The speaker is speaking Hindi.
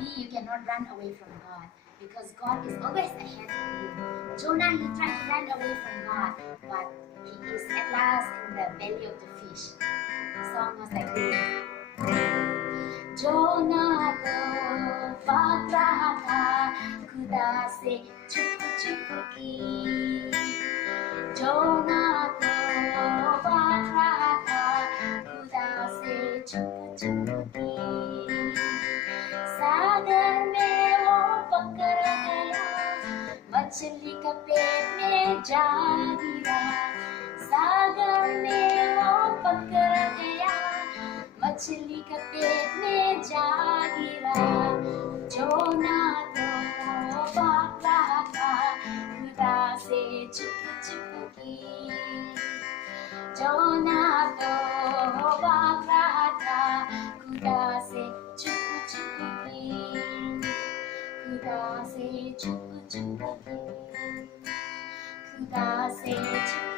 maybe you cannot run away from God because God is always ahead of you. Jonah, he tried to run away from God, but he is at last in the belly of the fish. The song was like this. Jonah ko pagrata kudase chupu chupu ki. Jonah ko pagrata kudase chupu chupu ki. सागर में वो पकड़ गया, मछली का पेट में जा गिरा। सागर में वो पकड़ गया, मछली का पेट में जा गिरा। जोना तो भाग रहा था खुदा से छुप छुप की। जोना तो भाग रहा था खुदा से छुप छुप की। खुदा से छुप छुप की। खुदा से छुप